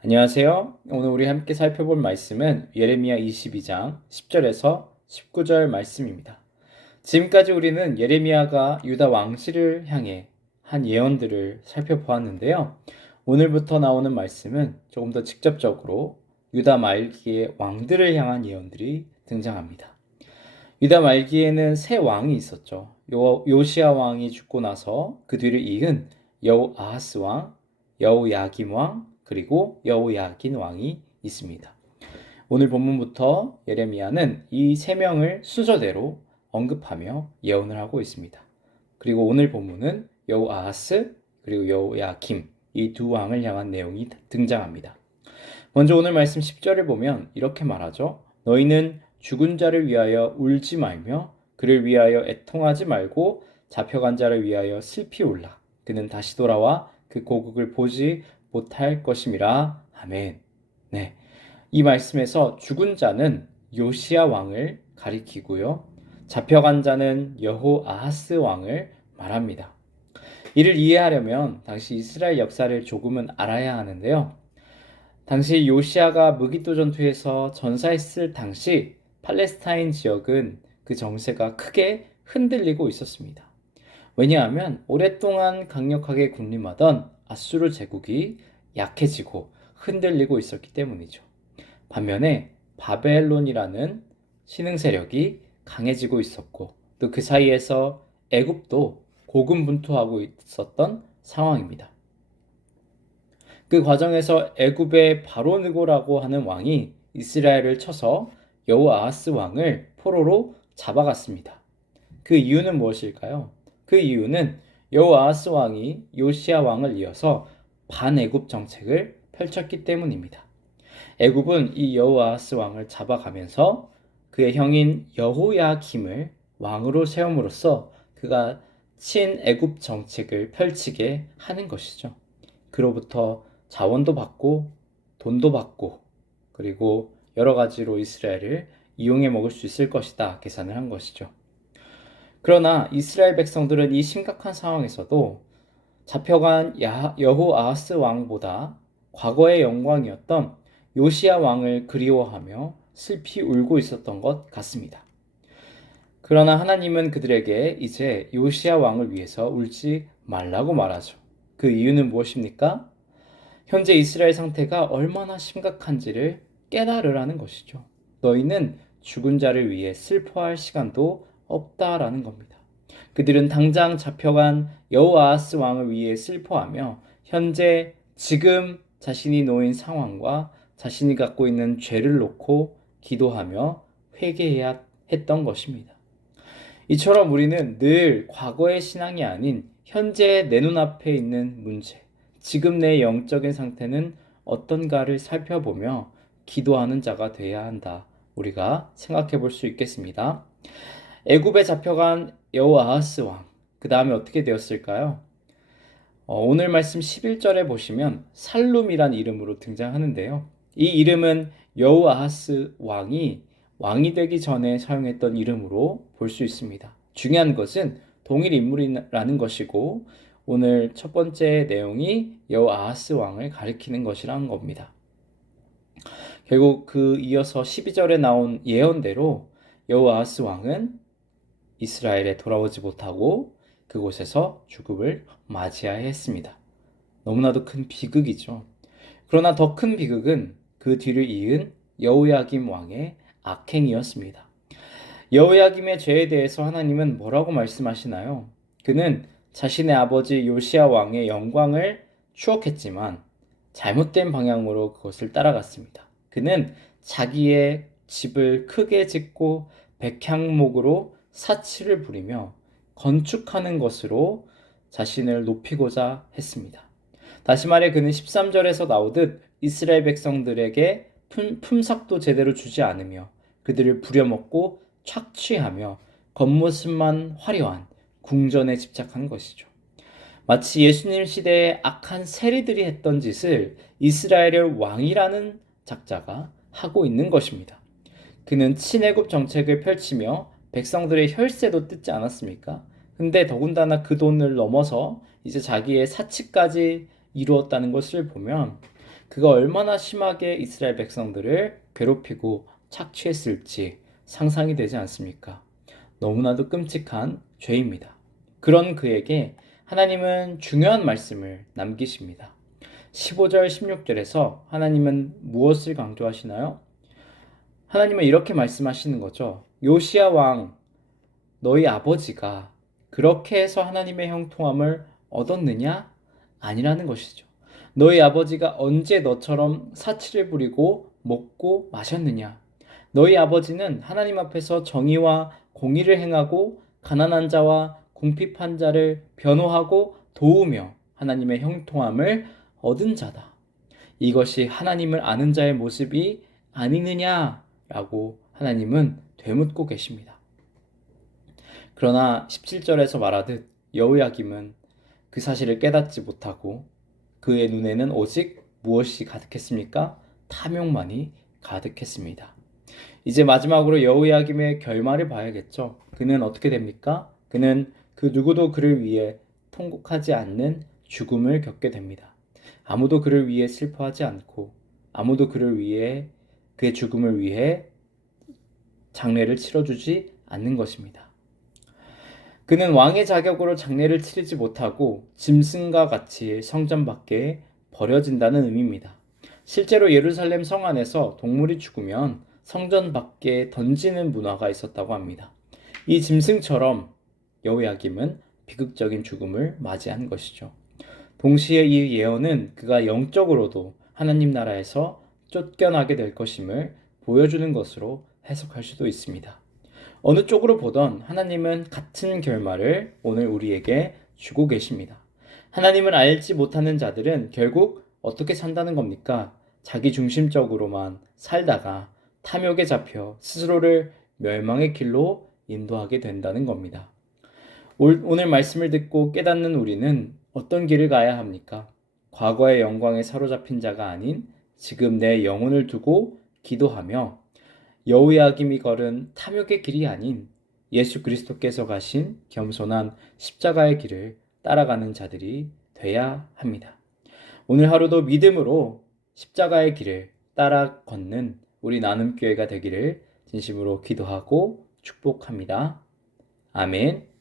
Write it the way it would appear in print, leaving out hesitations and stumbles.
안녕하세요. 오늘 우리 함께 살펴볼 말씀은 예레미야 22장 10절에서 19절 말씀입니다. 지금까지 우리는 예레미야가 유다 왕실을 향해 한 예언들을 살펴보았는데요. 오늘부터 나오는 말씀은 조금 더 직접적으로 유다 말기의 왕들을 향한 예언들이 등장합니다. 유다 말기에는 세 왕이 있었죠. 요시야 왕이 죽고 나서 그 뒤를 이은 여호아하스 왕, 여호야김 왕, 그리고 여호야긴 왕이 있습니다. 오늘 본문부터 예레미야는 이 세 명을 순서대로 언급하며 예언을 하고 있습니다. 그리고 오늘 본문은 여호아하스 그리고 여호야김 이 두 왕을 향한 내용이 등장합니다. 먼저 오늘 말씀 10절을 보면 이렇게 말하죠. 너희는 죽은 자를 위하여 울지 말며 그를 위하여 애통하지 말고 잡혀간 자를 위하여 슬피 울라. 그는 다시 돌아와 그 고국을 보지 못할 것임이라. 아멘. 네. 이 말씀에서 죽은 자는 요시야 왕을 가리키고요. 잡혀간 자는 여호아하스 왕을 말합니다. 이를 이해하려면 당시 이스라엘 역사를 조금은 알아야 하는데요. 당시 요시아가 무기또 전투에서 전사했을 당시 팔레스타인 지역은 그 정세가 크게 흔들리고 있었습니다. 왜냐하면 오랫동안 강력하게 군림하던 아수르 제국이 약해지고 흔들리고 있었기 때문이죠. 반면에 바벨론이라는 신흥 세력이 강해지고 있었고 또 그 사이에서 애굽도 고군분투하고 있었던 상황입니다. 그 과정에서 애굽의 바로느고라고 하는 왕이 이스라엘을 쳐서 여호아하스 왕을 포로로 잡아갔습니다. 그 이유는 무엇일까요? 그 이유는 여호아하스 왕이 요시야 왕을 이어서 반애굽 정책을 펼쳤기 때문입니다. 애굽은 이 여호아하스 왕을 잡아가면서 그의 형인 여호야김을 왕으로 세움으로써 그가 친애굽 정책을 펼치게 하는 것이죠. 그로부터 자원도 받고 돈도 받고 그리고 여러 가지로 이스라엘을 이용해 먹을 수 있을 것이다 계산을 한 것이죠. 그러나 이스라엘 백성들은 이 심각한 상황에서도 잡혀간 여호아하스 왕보다 과거의 영광이었던 요시야 왕을 그리워하며 슬피 울고 있었던 것 같습니다. 그러나 하나님은 그들에게 이제 요시야 왕을 위해서 울지 말라고 말하죠. 그 이유는 무엇입니까? 현재 이스라엘 상태가 얼마나 심각한지를 깨달으라는 것이죠. 너희는 죽은 자를 위해 슬퍼할 시간도 없다라는 겁니다. 그들은 당장 잡혀간 여호아하스 왕을 위해 슬퍼하며 현재 지금 자신이 놓인 상황과 자신이 갖고 있는 죄를 놓고 기도하며 회개해야 했던 것입니다. 이처럼 우리는 늘 과거의 신앙이 아닌 현재 내 눈앞에 있는 문제, 지금 내 영적인 상태는 어떤가를 살펴보며 기도하는 자가 되어야 한다. 우리가 생각해 볼 수 있겠습니다. 애굽에 잡혀간 여호아하스 왕, 그 다음에 어떻게 되었을까요? 오늘 말씀 11절에 보시면 살룸이란 이름으로 등장하는데요. 이 이름은 여호아하스 왕이 되기 전에 사용했던 이름으로 볼 수 있습니다. 중요한 것은 동일 인물이라는 것이고 오늘 첫 번째 내용이 여호아하스 왕을 가리키는 것이라는 겁니다. 결국 그 이어서 12절에 나온 예언대로 여호아하스 왕은 이스라엘에 돌아오지 못하고 그곳에서 죽음을 맞이해야 했습니다. 너무나도 큰 비극이죠. 그러나 더 큰 비극은 그 뒤를 이은 여호야김 왕의 악행이었습니다. 여호야김의 죄에 대해서 하나님은 뭐라고 말씀하시나요? 그는 자신의 아버지 요시야 왕의 영광을 추억했지만 잘못된 방향으로 그것을 따라갔습니다. 그는 자기의 집을 크게 짓고 백향목으로 사치를 부리며 건축하는 것으로 자신을 높이고자 했습니다. 다시 말해 그는 13절에서 나오듯 이스라엘 백성들에게 품삯도 제대로 주지 않으며 그들을 부려먹고 착취하며 겉모습만 화려한 궁전에 집착한 것이죠. 마치 예수님 시대에 악한 세리들이 했던 짓을 이스라엘의 왕이라는 작자가 하고 있는 것입니다. 그는 친애굽 정책을 펼치며 백성들의 혈세도 뜯지 않았습니까? 근데 더군다나 그 돈을 넘어서 이제 자기의 사치까지 이루었다는 것을 보면 그가 얼마나 심하게 이스라엘 백성들을 괴롭히고 착취했을지 상상이 되지 않습니까? 너무나도 끔찍한 죄입니다. 그런 그에게 하나님은 중요한 말씀을 남기십니다. 15절, 16절에서 하나님은 무엇을 강조하시나요? 하나님은 이렇게 말씀하시는 거죠. 요시야 왕, 너희 아버지가 그렇게 해서 하나님의 형통함을 얻었느냐? 아니라는 것이죠. 너희 아버지가 언제 너처럼 사치를 부리고 먹고 마셨느냐? 너희 아버지는 하나님 앞에서 정의와 공의를 행하고 가난한 자와 궁핍한 자를 변호하고 도우며 하나님의 형통함을 얻은 자다. 이것이 하나님을 아는 자의 모습이 아니느냐라고 하나님은 되묻고 계십니다. 그러나 17절에서 말하듯 여호야김은 그 사실을 깨닫지 못하고 그의 눈에는 오직 무엇이 가득했습니까? 탐욕만이 가득했습니다. 이제 마지막으로 여호야김의 결말을 봐야겠죠. 그는 어떻게 됩니까? 그는 그 누구도 그를 위해 통곡하지 않는 죽음을 겪게 됩니다. 아무도 그를 위해 슬퍼하지 않고 아무도 그를 위해 그의 죽음을 위해 장례를 치러주지 않는 것입니다. 그는 왕의 자격으로 장례를 치르지 못하고 짐승과 같이 성전 밖에 버려진다는 의미입니다. 실제로 예루살렘 성 안에서 동물이 죽으면 성전 밖에 던지는 문화가 있었다고 합니다. 이 짐승처럼 여호야김은 비극적인 죽음을 맞이한 것이죠. 동시에 이 예언은 그가 영적으로도 하나님 나라에서 쫓겨나게 될 것임을 보여주는 것으로 해석할 수도 있습니다. 어느 쪽으로 보던 하나님은 같은 결말을 오늘 우리에게 주고 계십니다. 하나님을 알지 못하는 자들은 결국 어떻게 산다는 겁니까? 자기 중심적으로만 살다가 탐욕에 잡혀 스스로를 멸망의 길로 인도하게 된다는 겁니다. 오늘 말씀을 듣고 깨닫는 우리는 어떤 길을 가야 합니까? 과거의 영광에 사로잡힌 자가 아닌 지금 내 영혼을 두고 기도하며 여호야김이 걸은 탐욕의 길이 아닌 예수 그리스도께서 가신 겸손한 십자가의 길을 따라가는 자들이 돼야 합니다. 오늘 하루도 믿음으로 십자가의 길을 따라 걷는 우리 나눔교회가 되기를 진심으로 기도하고 축복합니다. 아멘.